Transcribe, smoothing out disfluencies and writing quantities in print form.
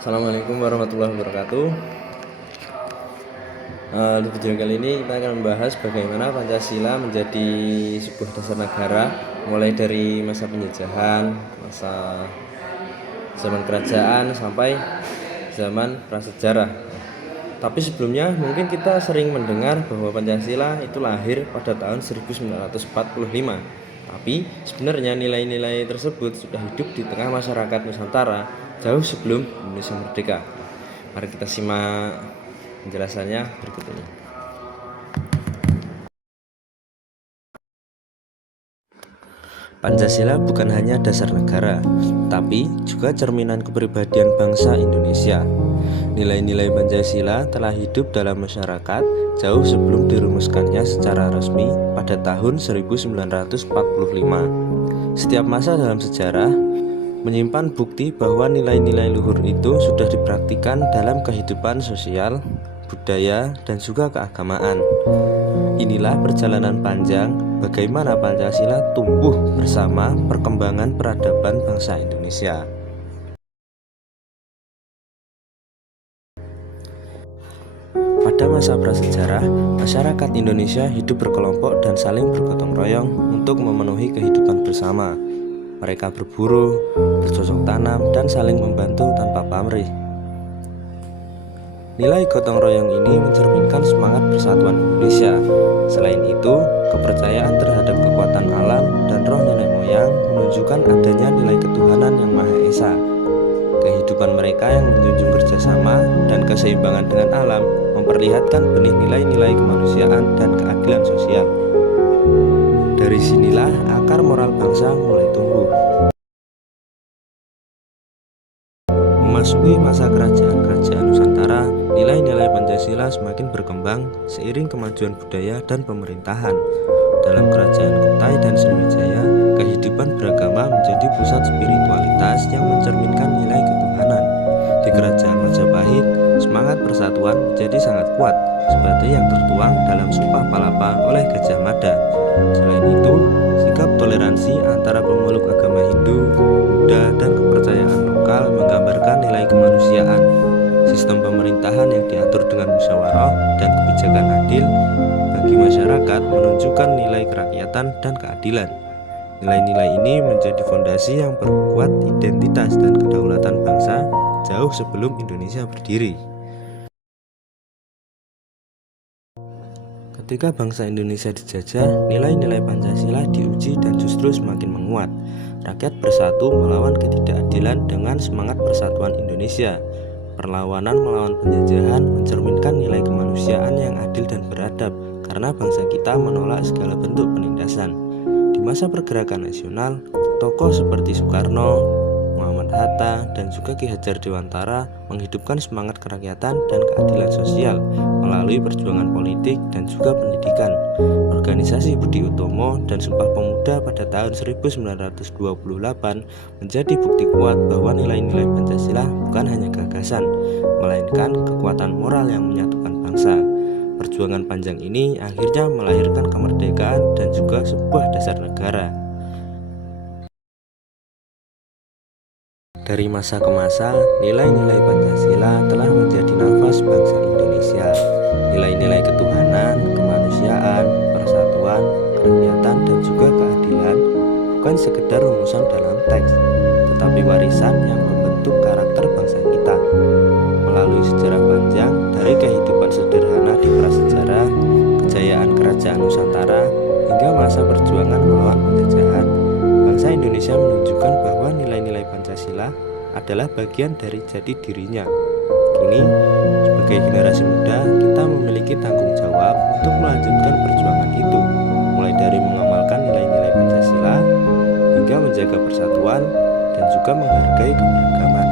Assalamualaikum warahmatullahi wabarakatuh. Di video kali ini kita akan membahas bagaimana Pancasila menjadi sebuah dasar negara, mulai dari masa penjajahan, masa zaman kerajaan sampai zaman prasejarah. Tapi sebelumnya mungkin kita sering mendengar bahwa Pancasila itu lahir pada tahun 1945. Tapi sebenarnya nilai-nilai tersebut sudah hidup di tengah masyarakat Nusantara jauh sebelum Indonesia merdeka. Mari kita simak penjelasannya berikut ini. Pancasila bukan hanya dasar negara, tapi juga cerminan kepribadian bangsa Indonesia. Nilai-nilai Pancasila telah hidup dalam masyarakat jauh sebelum dirumuskannya secara resmi pada tahun 1945. Setiap masa dalam sejarah menyimpan bukti bahwa nilai-nilai luhur itu sudah dipraktikkan dalam kehidupan sosial, budaya, dan juga keagamaan. Inilah perjalanan panjang bagaimana Pancasila tumbuh bersama perkembangan peradaban bangsa Indonesia. Pada masa prasejarah, masyarakat Indonesia hidup berkelompok dan saling bergotong royong untuk memenuhi kehidupan bersama. Mereka berburu, bercocok tanam, dan saling membantu tanpa pamrih. Nilai gotong royong ini mencerminkan semangat persatuan Indonesia. Selain itu, kepercayaan terhadap kekuatan alam dan roh nenek moyang menunjukkan adanya nilai ketuhanan yang Maha Esa. Kehidupan mereka yang menjunjung kerjasama dan keseimbangan dengan alam memperlihatkan benih nilai-nilai kemanusiaan dan keadilan sosial. Dari sinilah akar moral bangsa mulai tumbuh. Memasuki masa kerajaan Nusantara, nilai-nilai Pancasila semakin berkembang seiring kemajuan budaya dan pemerintahan. Dalam kerajaan Kutai dan Sriwijaya, kehidupan beragama menjadi pusat spiritualitas yang mencerminkan nilai ketuhanan. Di kerajaan Majapahit, semangat persatuan menjadi sangat kuat, seperti yang tertuang dalam Sumpah Palapa oleh Gajah Mada. Selain itu, sikap toleransi antara pemeluk agama Hindu, Buddha, dan kepercayaan lokal menggambarkan nilai kemanusiaan. Sistem pemerintahan yang diatur dengan musyawarah dan kebijakan adil bagi masyarakat menunjukkan nilai kerakyatan dan keadilan. Nilai-nilai ini menjadi fondasi yang memperkuat identitas dan kedaulatan bangsa jauh sebelum Indonesia berdiri. Ketika bangsa Indonesia dijajah, nilai-nilai Pancasila diuji dan justru semakin menguat. Rakyat bersatu melawan ketidakadilan dengan semangat persatuan Indonesia. Perlawanan melawan penjajahan mencerminkan nilai kemanusiaan yang adil dan beradab, karena bangsa kita menolak segala bentuk penindasan. Di masa pergerakan nasional, tokoh seperti Soekarno, Muhammad Hatta, dan juga Ki Hajar Dewantara menghidupkan semangat kerakyatan dan keadilan sosial melalui perjuangan politik dan juga pendidikan. Organisasi Budi Utomo dan Sumpah Pemuda pada tahun 1928 menjadi bukti kuat bahwa nilai-nilai Pancasila bukan hanya gagasan, melainkan kekuatan moral yang menyatukan bangsa. Perjuangan panjang ini akhirnya melahirkan kemerdekaan dan juga sebuah dasar negara. Dari masa ke masa, nilai-nilai Pancasila telah menjadi nafas bangsa Indonesia. Nilai-nilai ketuhanan, kemanusiaan, persatuan, kerakyatan, dan juga keadilan bukan sekedar rumusan dalam teks, tetapi warisan yang membentuk karakter bangsa kita. Melalui sejarah panjang, dari kehidupan sederhana di prasejarah, kejayaan kerajaan Nusantara, hingga masa perjuangan melawan penjajahan, bangsa Indonesia menunjukkan bahwa nilai-nilai Pancasila adalah bagian dari jati dirinya. Kini, sebagai generasi muda, kita memiliki tanggung jawab untuk melanjutkan perjuangan itu, mulai dari mengamalkan nilai-nilai Pancasila hingga menjaga persatuan dan juga menghargai keberagaman.